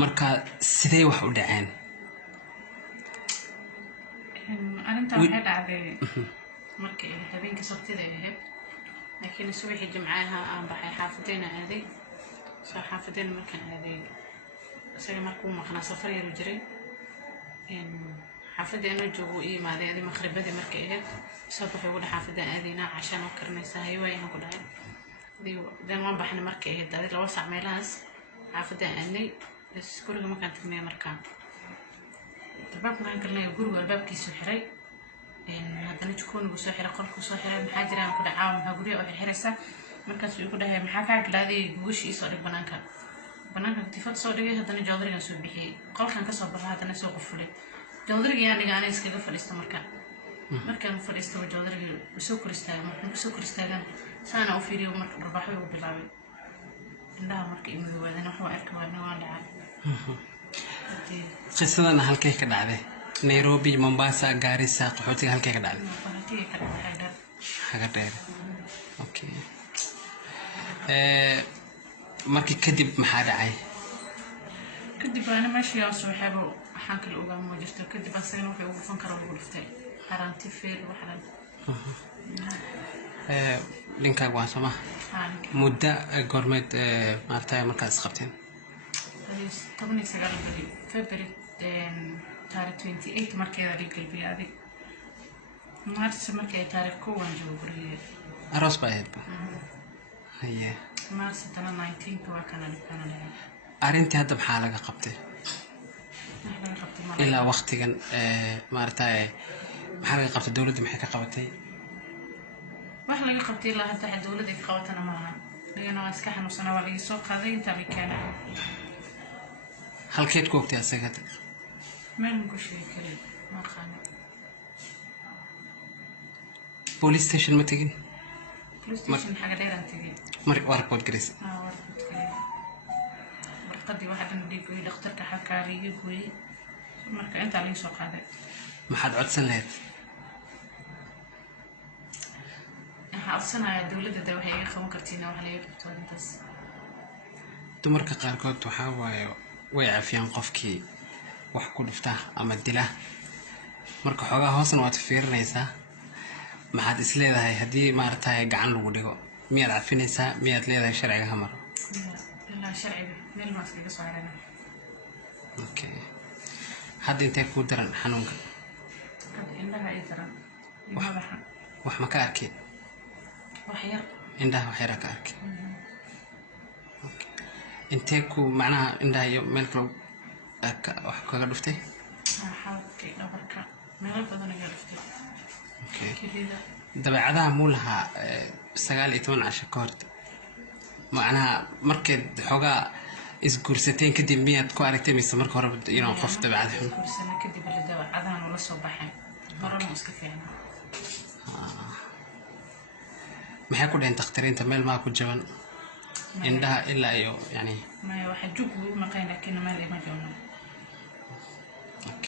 marka sidee wax u dhaceen arinta waxay dhacday markii habeenkii sabtida ahayd laakiin subaxii jimcaha aan baxay xaafadeena aaday soo xaafadeena markaan aaday isaga markuu maqnaa safar yar jiray xaafadeena joogo ii imaaday adi maqribadii markay ahayd soo baxay ugu xaafadeen aadayna cashaan oo karnaysa hayo ayaan ku dhahay dan waan baxnay markay ahayd adi 2 saac meelahaas xaafadeen aanay guriga markaan tagnay markaan albaabkaan galnay guriga albaabkiisu xiray haddana jikoonigu soo xiray qolku soo xiray maxaa jiraan ku dhacaa maxaa guriga oo xiraysa markaas uu ku dhahay maxaa ka galaday guushii soo dhig banaanka tifad soo dhigay haddana joodarigan soo bixiyay qolkan ka soo baxay haddana soo qufulay joodariga aniga aan iskaga fadhiisto markaan fadhiisto joodariga soo koristaagan saana u fiiriyo marka barbaxo uu bilaabay indhaha markii imid waadana waxa arka waan dhacay qisadana halkay ka dhacday Nairobi Mombasa Garissa qaxootiga halkay ka dhacday haga dheer okay markii kadib maxaa dhacay kadib ana meeshii aan soo xabo waxaan kala ogaa ma jirto kadib asagana wuxuu ugu fan karo ugu dhiftay qaranti feel waxaan linka waa sama muddo goormeed maartay markaas qabteen 19 February taariikh 28 markii la dhigay biyaadi Mars markii taariikh 1 January aroos baa ahayd haye Mars 19 waa kana dhigay arintii hadda maxaa laga qabtay ilaa waqtigan maartay maxaa laga qabtay dawladda maxay ka qabatay wax laga qabtay ilaa hadda dawladda ay qabatana ma aha leena iska xanuunsana waa laga soo qaaday inta la keenay halkeed ku ogtay asaga meel ku sheekay ma qaana police station ma tagin police station xaga dheer aan tagay mar warqad garis warqadii waxa dhan dhigay dhakhtarka xakaariga gooy marka inta la soo qaaday maxaad codsan lahayd xabsanaya dawladda waxay iga qaban kartiin wax la yiraahdo intaas dumarka qaarkood waxa waayo way cafiyaan qofkii wax ku dhifta ama dila marka xogaa hoosan waad fiirinaysaa maxaad is leedahay haddii maartay gacan lagu dhigo miyaad cafinaysaa miyaad leedahay sharciga hamar la sharciga meel ma iska soo aragna okay hadda intee ku daran xanuunka indhaha ay daran wax ma ka arkay wax yar indhaha wax yar ka arkay intee ku macnaha indhaha iyo meel kale wax kaga dhuftay xaalkii dhabarka meel badan ayaa dhuftay okay dabeecadaha muulaha 19 casho ka hor macnaha markay xogaa isguursateen kadib miyaad ku aragtay mise marka hore inuu qof dabeecad xun guursana kadib dabeecadahan la soo baxay barano iska fiicnaa maxay ku dhayn takhtarinta meel ma ku jaban indhaha ilaa iyo yani ما واحد جوب ما قينا كنا ما لي ما جونا